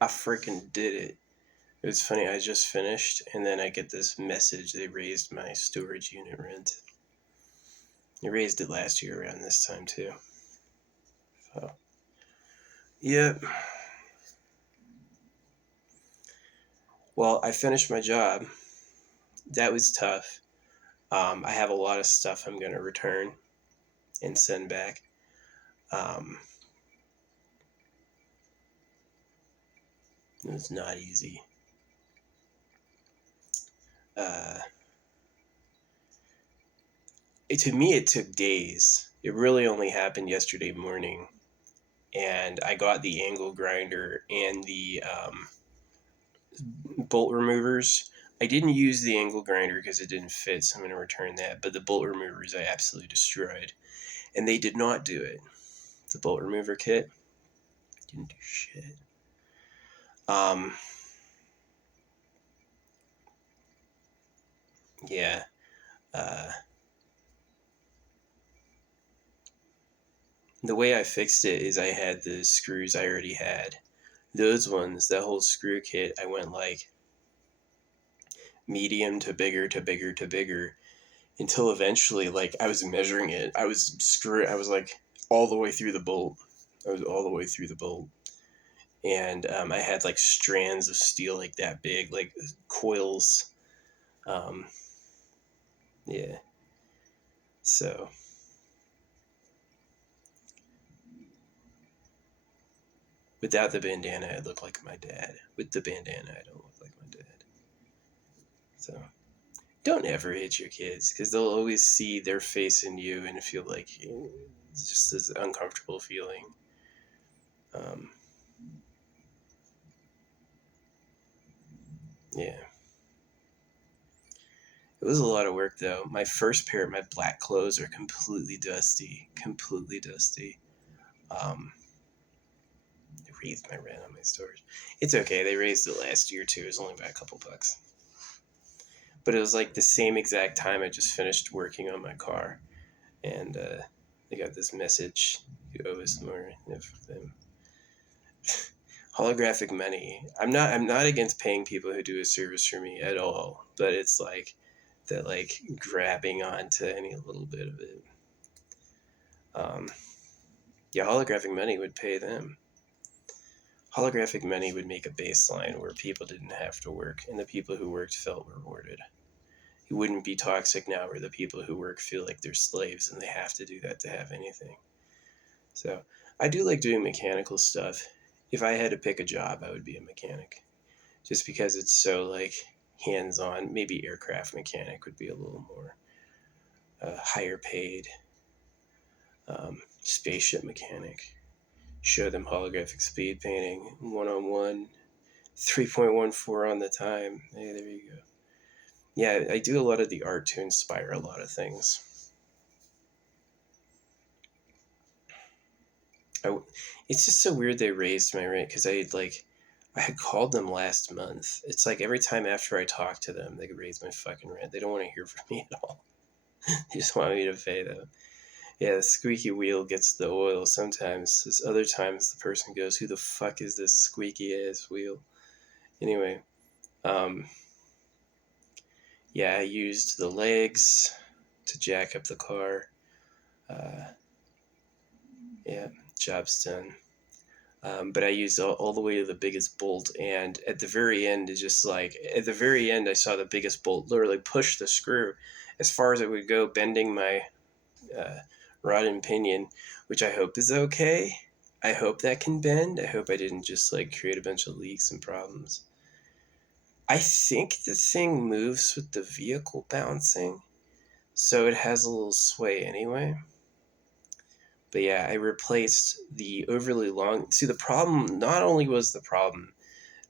I freaking did it. It was funny, I just finished, and then I get this message they raised my storage unit rent. They raised it last year around this time, too. So, yeah. Well, I finished my job. That was tough. I have a lot of stuff I'm going to return and send back. Um, it was not easy. Uh, to me, it took days. It really only happened yesterday morning. And I got the angle grinder and the bolt removers. I didn't use the angle grinder because it didn't fit, so I'm going to return that. But the bolt removers I absolutely destroyed. And they did not do it. The bolt remover kit didn't do shit. Yeah. The way I fixed it is I had the screws I already had. Those ones, that whole screw kit, I went like medium to bigger to bigger to bigger until eventually, like, I was measuring it. I was like all the way through the bolt. I was all the way through the bolt. And I had like strands of steel like that big, like coils. Um, yeah. So without the bandana, I look like my dad. With the bandana, I don't look like my dad. So don't ever hit your kids because they'll always see their face in you and feel like it's just this uncomfortable feeling. Um, yeah. It was a lot of work though. My first pair of my black clothes are completely dusty. Completely dusty. Um, they raised my rent on my storage. It's okay. They raised it last year too. It was only by a couple bucks. But it was like the same exact time I just finished working on my car. And they got this message. You owe us more. Holographic money. I'm not against paying people who do a service for me at all. But it's like that, like grabbing onto any little bit of it. Yeah, holographic money would pay them. Holographic money would make a baseline where people didn't have to work and the people who worked felt rewarded. It wouldn't be toxic now where the people who work feel like they're slaves and they have to do that to have anything. So I do like doing mechanical stuff. If I had to pick a job, I would be a mechanic. Just because it's so like hands-on. Maybe aircraft mechanic would be a little more higher paid. Spaceship mechanic. Show them holographic speed painting, 1-on-1, 3.14 on the time. Hey, there you go. Yeah, I do a lot of the art to inspire a lot of things. It's just so weird they raised my rent because I had called them last month. It's like every time after I talk to them, they raise my fucking rent. They don't want to hear from me at all. They just want me to pay them. Yeah, the squeaky wheel gets the oil sometimes. There's other times the person goes, who the fuck is this squeaky ass wheel? Anyway, yeah, I used the legs to jack up the car. Yeah, job's done. But I used all the way to the biggest bolt, and at the very end, I saw the biggest bolt literally push the screw as far as it would go, bending my uh, rod and pinion, which I hope is okay. I hope that can bend. I hope I didn't just like create a bunch of leaks and problems. I think the thing moves with the vehicle bouncing, so it has a little sway anyway. But yeah, I replaced the overly long. See, the problem not only was the problem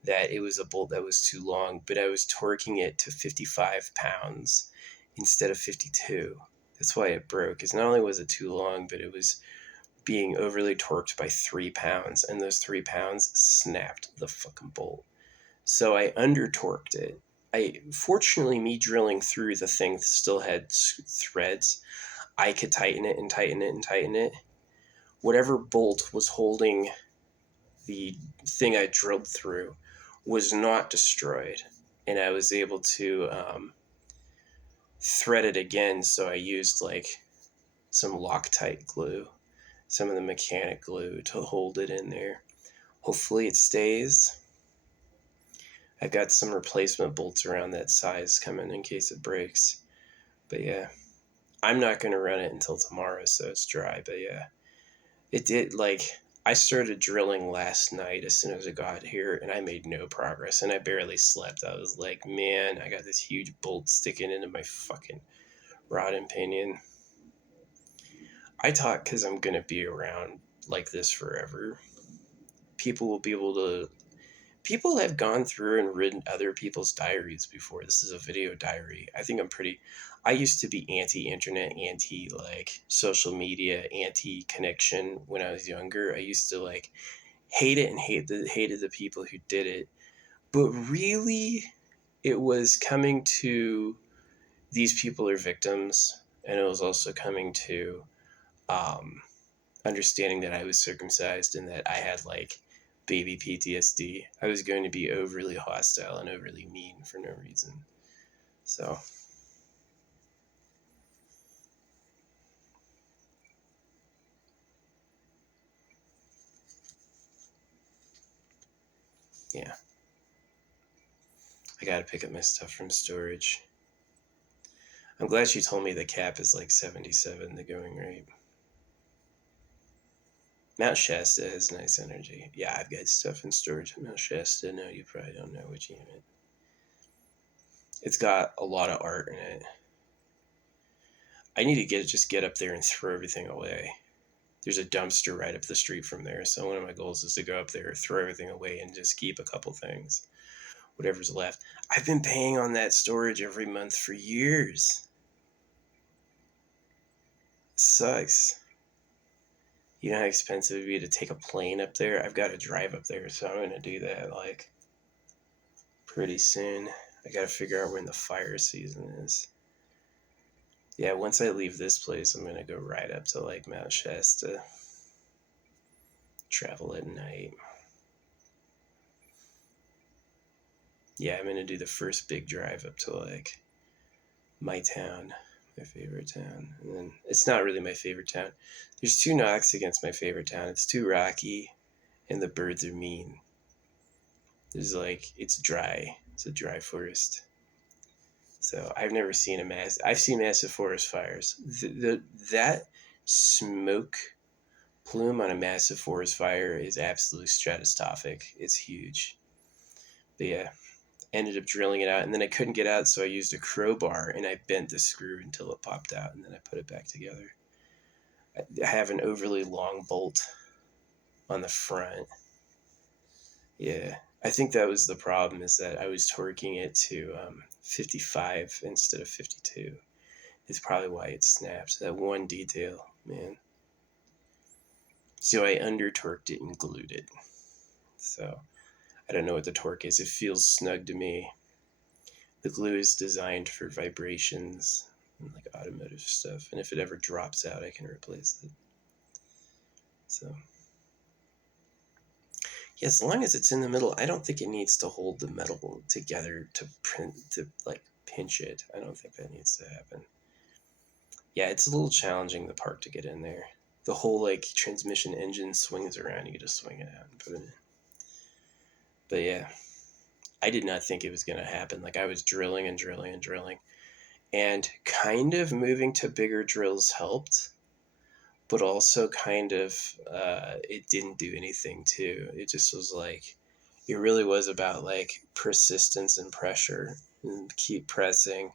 that it was a bolt that was too long, but I was torquing it to 55 pounds instead of 52. That's why it broke. Because not only was it too long, but it was being overly torqued by 3 pounds, and those 3 pounds snapped the fucking bolt. So I under torqued it. Fortunately, me drilling through the thing still had threads. I could tighten it and tighten it and tighten it. Whatever bolt was holding the thing I drilled through was not destroyed, and I was able to thread it again. So I used like some Loctite glue, some of the mechanic glue to hold it in there. Hopefully it stays. I got some replacement bolts around that size coming in case it breaks. But yeah, I'm not going to run it until tomorrow so it's dry. But yeah, it did, like, I started drilling last night as soon as I got here, and I made no progress, and I barely slept. I was like, man, I got this huge bolt sticking into my fucking rod and pinion. I talk because I'm going to be around like this forever. People will be able to. People have gone through and written other people's diaries before. This is a video diary. I think I'm pretty. I used to be anti-internet, anti like social media, anti-connection when I was younger. I used to like hate it and hated the people who did it. But really, it was coming to these people are victims, and it was also coming to um, understanding that I was circumcised and that I had like baby PTSD. I was going to be overly hostile and overly mean for no reason. So, yeah. I gotta pick up my stuff from storage. I'm glad she told me the cap is like 77, the going rate. Mount Shasta has nice energy. Yeah, I've got stuff in storage at Mount Shasta. No, you probably don't know what you mean. It's got a lot of art in it. I need to get up there and throw everything away. There's a dumpster right up the street from there, so one of my goals is to go up there, throw everything away, and just keep a couple things, whatever's left. I've been paying on that storage every month for years. It sucks. You know how expensive it would be to take a plane up there? I've got to drive up there, so I'm going to do that like pretty soon. I got to figure out when the fire season is. Yeah, once I leave this place, I'm going to go right up to like Mount Shasta, travel at night. Yeah, I'm going to do the first big drive up to like my town, my favorite town. And then it's not really my favorite town. There's two knocks against my favorite town. It's too rocky and the birds are mean. There's like, it's dry. It's a dry forest. So I've never seen I've seen massive forest fires. That smoke plume on a massive forest fire is absolutely stratospheric. It's huge. But yeah, ended up drilling it out, and then I couldn't get out, so I used a crowbar and I bent the screw until it popped out, and then I put it back together. I have an overly long bolt on the front. Yeah, I think that was the problem, is that I was torquing it to 55 instead of 52. It's probably why it snapped. That one detail, man. So I under torqued it and glued it. So I don't know what the torque is. It feels snug to me. The glue is designed for vibrations and like automotive stuff, and if it ever drops out, I can replace it. So yeah, as long as it's in the middle, I don't think it needs to hold the metal together to like pinch it. I don't think that needs to happen. Yeah, it's a little challenging, the part to get in there. The whole like transmission engine swings around. You just swing it out and put it in. But yeah, I did not think it was going to happen. Like, I was drilling and drilling and drilling, and kind of moving to bigger drills helped, but also kind of it didn't do anything too. It just was like, it really was about like persistence and pressure, and keep pressing,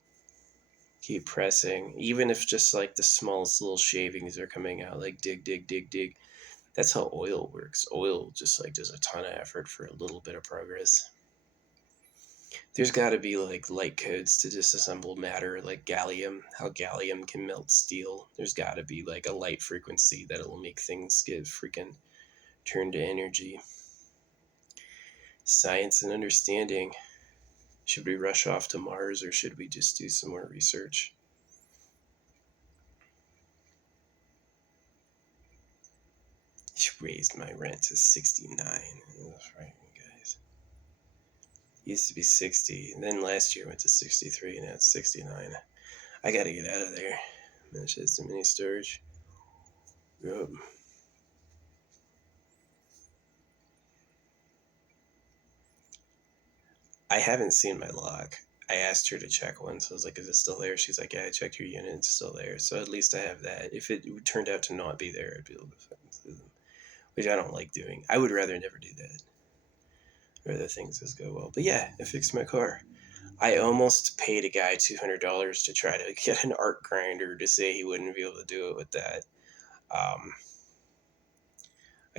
even if just like the smallest little shavings are coming out, like dig, dig, dig, dig. That's how oil works. Oil just like does a ton of effort for a little bit of progress. There's got to be like light codes to disassemble matter, like gallium, how gallium can melt steel. There's got to be like a light frequency that will make things get freaking turned to energy. Science and understanding. Should we rush off to Mars, or should we just do some more research? raised my rent to 69. That's right, guys. It used to be 60, and then last year went to 63, and now it's 69. I gotta get out of there. That's just too many storage. Yep. I haven't seen my lock. I asked her to check one, so I was like, "Is it still there?" She's like, "Yeah, I checked your unit, it's still there." So at least I have that. If it turned out to not be there, I'd be able to fucking sue them, which I don't like doing. I would rather never do that. Rather things just go well. But yeah, I fixed my car. I almost paid a guy $200 to try to get an arc grinder to say he wouldn't be able to do it with that. I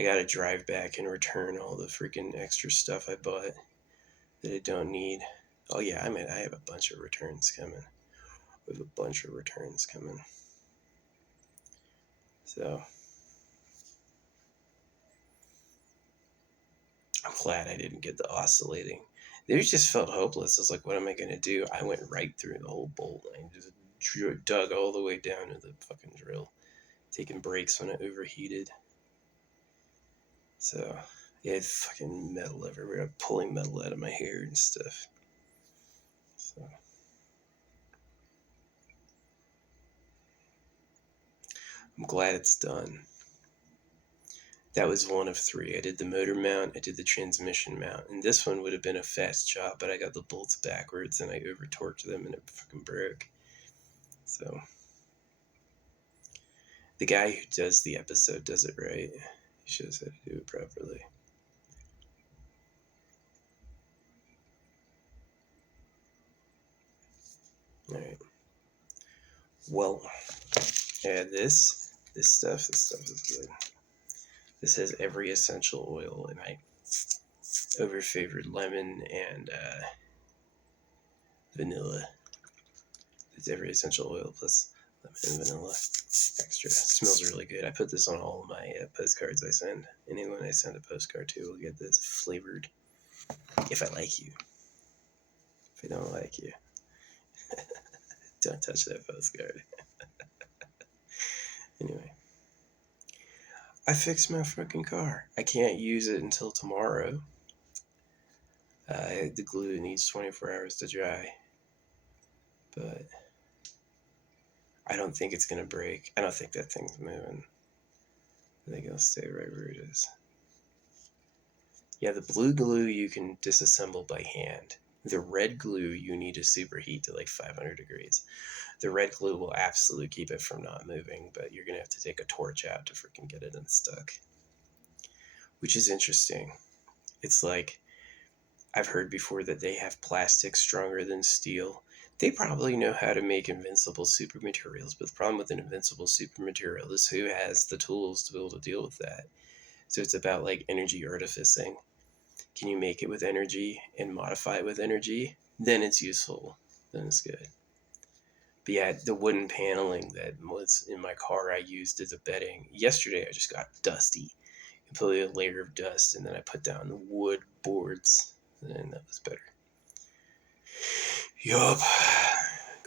got to drive back and return all the freaking extra stuff I bought that I don't need. Oh yeah, I have a bunch of returns coming. We have a bunch of returns coming. So I'm glad I didn't get the oscillating. It just felt hopeless. I was like, what am I going to do? I went right through the whole bolt. I just dug all the way down to the fucking drill, taking breaks when it overheated. So, yeah, it's fucking metal everywhere. I'm pulling metal out of my hair and stuff. So, I'm glad it's done. That was one of three. I did the motor mount, I did the transmission mount, and this one would have been a fast job, but I got the bolts backwards and I over torqued them and it fucking broke. So, the guy who does the episode does it right. He shows how to do it properly. Alright. Well, yeah, this stuff is good. This has every essential oil, and I over-favored lemon and vanilla. It's every essential oil plus lemon and vanilla extra. It smells really good. I put this on all of my postcards I send. Anyone I send a postcard to will get this flavored. If I like you. If I don't like you, don't touch that postcard. Anyway, I fixed my fucking car. I can't use it until tomorrow. The glue needs 24 hours to dry. But I don't think it's going to break. I don't think that thing's moving. I think it'll stay right where it is. Yeah, the blue glue you can disassemble by hand. The red glue you need to superheat to like 500 degrees. The red glue will absolutely keep it from not moving, but you're going to have to take a torch out to freaking get it unstuck. Which is interesting. It's like, I've heard before that they have plastic stronger than steel. They probably know how to make invincible super materials, but the problem with an invincible super material is who has the tools to be able to deal with that. So it's about like energy artificing. Can you make it with energy and modify it with energy? Then it's useful. Then it's good. But yeah, the wooden paneling that was in my car I used as a bedding. Yesterday I just got dusty. Completely a layer of dust, and then I put down the wood boards, and that was better. Yup.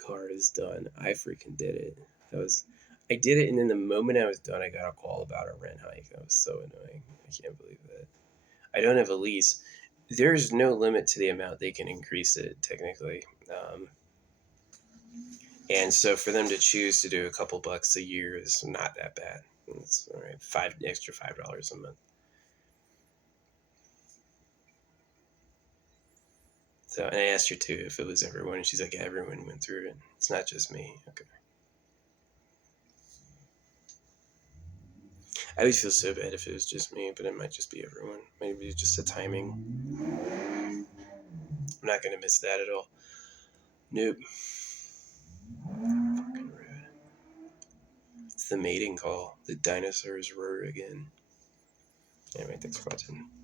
Car is done. I freaking did it. I did it, and then the moment I was done, I got a call about a rent hike. That was so annoying. I can't believe that. I don't have a lease. There's no limit to the amount they can increase it, technically. And so for them to choose to do a couple bucks a year is not that bad. It's all right. $5 a month. So, and I asked her too if it was everyone, and she's like, yeah, everyone went through it. It's not just me. Okay. I always feel so bad if it was just me, but it might just be everyone. Maybe it's just a timing. I'm not going to miss that at all. Nope. Fucking rude. It's the mating call. The dinosaurs roar again. Anyway, thanks for watching.